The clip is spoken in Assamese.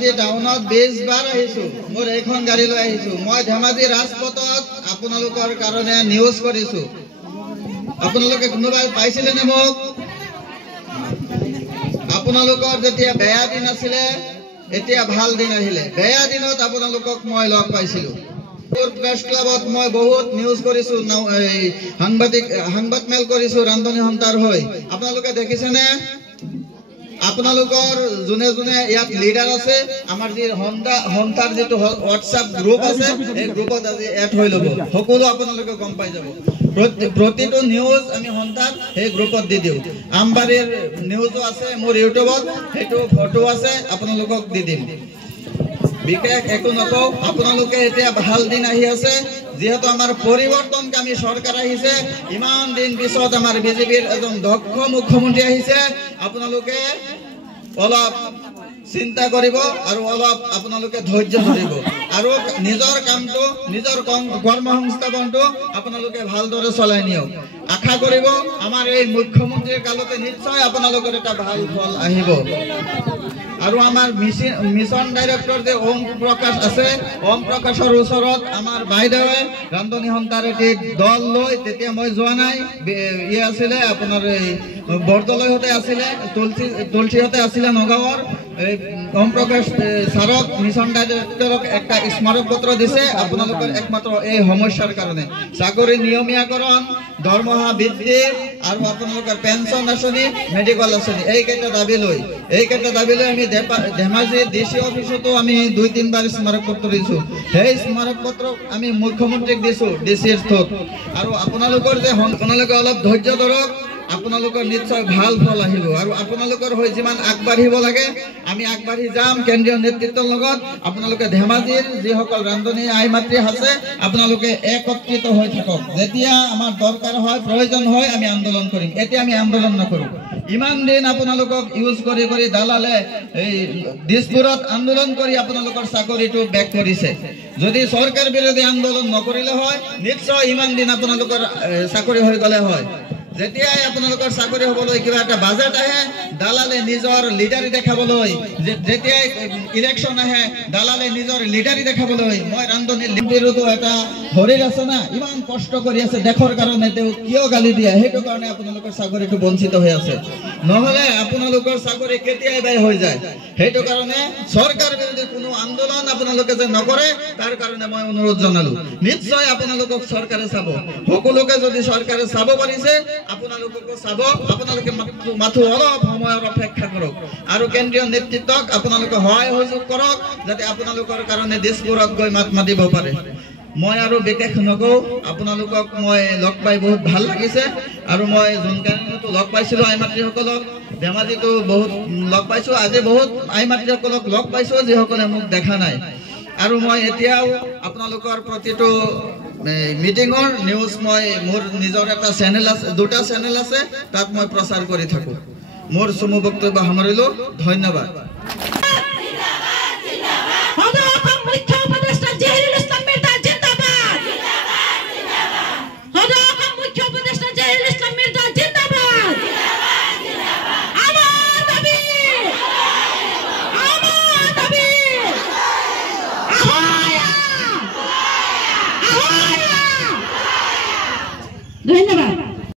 ধেমাজি টাউনত 20 বাৰ আহিছো মোৰ এইখন গাড়ী লৈ আহিছো মই ধেমাজি ৰাজপথত আপোনালোকৰ কাৰণে নিউজ কৰিছো আপোনালোকে কোনোবাই পাইছিলে নে মোক আপোনালোকৰ যেতিয়া বেয়া দিন আছিলে এতিয়া ভাল দিন আহিলে বেয়া দিনত আপোনালোকক মই লগ পাইছিলো প্ৰেছ ক্লাবত মই বহুত নিউজ কৰিছো সংবাদ মেল কৰিছো ৰান্ধনী সন্তাৰ হৈ আপোনালোকে দেখিছেনে আপোনালোকৰ জুনে জুনে ইয়াত লিডাৰ আছে আমাৰ যি সন্তাৰ যেটো WhatsApp গ্ৰুপ আছে এই গ্ৰুপত আজি এড হৈ লব সকলো আপোনালোকে গম পাই যাব প্ৰতিটো নিউজ আমি সন্তাৰ এই গ্ৰুপত দি দিও আমবাৰীৰ নিউজও আছে মোৰ ইউটিউবত হেতু ফটো আছে আপোনালোকক দি দিম বিশেষ একো নকও আপোনালোকে এতিয়া ভাল দিন আহি আছে যেহেতু আমাৰ পৰিৱৰ্তনকামী চৰকাৰ আহিছে ইমান দিন পিছত আমাৰ বিজেপিৰ এজন দক্ষ মুখ্যমন্ত্ৰী আহিছে আপোনালোকে অলপ চিন্তা কৰিব আৰু অলপ আপোনালোকে ধৈৰ্য ধৰিব আৰু নিজৰ কামটো নিজৰ কৰ্মসংস্থাপনটো আপোনালোকে ভালদৰে চলাই নিয়ক আশা কৰিব আমাৰ এই মুখ্যমন্ত্ৰীৰ কালতে নিশ্চয় আপোনালোকৰ এটা ভাল ফল আহিব আৰু আমাৰ মিছন ডাইৰেক্টৰ যে ওম প্ৰকাশ আছে ওম প্ৰকাশৰ ওচৰত আমাৰ বাইদেৱে ৰান্ধনী সন্তাৰ এটি দল লৈ তেতিয়া মই যোৱা নাই আছিলে আপোনাৰ এই বৰদলৈহতে আছিলে তুলসীহতে আছিলে নগাঁৱৰ ওম প্ৰকাশ ছাৰক মিছন ডাইৰেক্টৰক একটা স্মাৰক পত্ৰ দিছে আপোনালোকৰ একমাত্ৰ এই সমস্যাৰ কাৰণে চাকৰি নিয়মীয়াকৰণ দৰমহা বৃদ্ধি আৰু আপোনালোকৰ পেঞ্চন আঁচনি মেডিকেল আঁচনি এইকেইটা দাবী লৈ আমি ধেমাজি ডিসি অফিসতো আমি 2-3 বাৰ স্মাৰক পত্ৰ দিছো সেই স্মাৰক পত্ৰ আমি মুখ্যমন্ত্ৰীক দিছো ডিসিৰ থত আৰু আপোনালোকৰ যে আপোনালোকে অলপ ধৈৰ্য ধৰক আপোনালোকৰ নিশ্চয় ভাল ফল আহিব আৰু আপোনালোকৰ হৈ যিমান আগবাঢ়িব লাগে আমি আগবাঢ়ি যাম কেন্দ্ৰীয় নেতৃত্বৰ লগত আপোনালোকে ধেমাজিৰ যিসকল ৰান্ধনী আই মাতৃ আছে আপোনালোকে একত্ৰিত হৈ থাকক যেতিয়া আমাৰ দৰকাৰ হয় প্ৰয়োজন হয় আমি আন্দোলন কৰিম এতিয়া আমি আন্দোলন নকৰো ইমান দিন আপোনালোকক ইউজ কৰি দালালে এই দিছপুৰত আন্দোলন কৰি আপোনালোকৰ চাকৰিটো বেক কৰিছে যদি চৰকাৰ বিৰোধী আন্দোলন নকৰিলে হয় নিশ্চয় ইমান দিন আপোনালোকৰ চাকৰি হৈ গলে হয় যেতিয়াই আপোনালোকৰ চাকৰি হ'বলৈ কিবা এটা বাজেট আহে দালালে নিজৰ লিডাৰি দেখাবলৈ যেতিয়াই ইলেকশ্যন আহে দালালে নিজৰ লিডাৰি দেখাবলৈ মই ৰান্ধনী লিডাৰটো এটা শৰীৰ আছে না ইমান কষ্ট কৰি আছে দেশৰ কাৰণে তেওঁ কিয় গালি দিয়ে হেতু কাৰণে আপোনালোকৰ চাকৰিটো বঞ্চিত হৈ আছে নহলে আপোনালোকৰ চাকৰি কেতিয়াই বাই হৈ যায় হেতু কাৰণে চৰকাৰ বিৰোধী কোনো আন্দোলন আপোনালোকে যে নকৰে তাৰ কাৰণে মই অনুৰোধ জনালো নিশ্চয় আপোনালোকক চৰকাৰে চাব সকলোকে যদি চৰকাৰে চাব পাৰিছে আপোনালোককো চাব আপোনালোকে মাথো অলপ সময়ৰ অপেক্ষা কৰক আৰু কেন্দ্ৰীয় নেতৃত্বক আপোনালোকে সহায় সহযোগ কৰক যাতে আপোনালোকৰ কাৰণে দিছপুৰত গৈ মাত মাতিব পাৰে মই আৰু বিশেষ নকও আপোনালোকক মই লগ পাই বহুত ভাল লাগিছে আৰু মই জনকাৰণতো লগ পাইছিলো আই মাতৃসকলক ধেমাজিতো বহুত লগ পাইছো আজি বহুত আই মাতৃসকলক লগ পাইছো যিসকলে মোক দেখা নাই আৰু মই এতিয়াও আপোনালোকৰ প্ৰতিটো মিটিংৰ নিউজ মই মোৰ নিজৰ এটা চেনেল আছে দুটা চেনেল আছে তাত মই প্ৰচাৰ কৰি থাকো মোৰ চমু বক্তব্য সামৰিলো ধন্যবাদ ধন্যবাদ।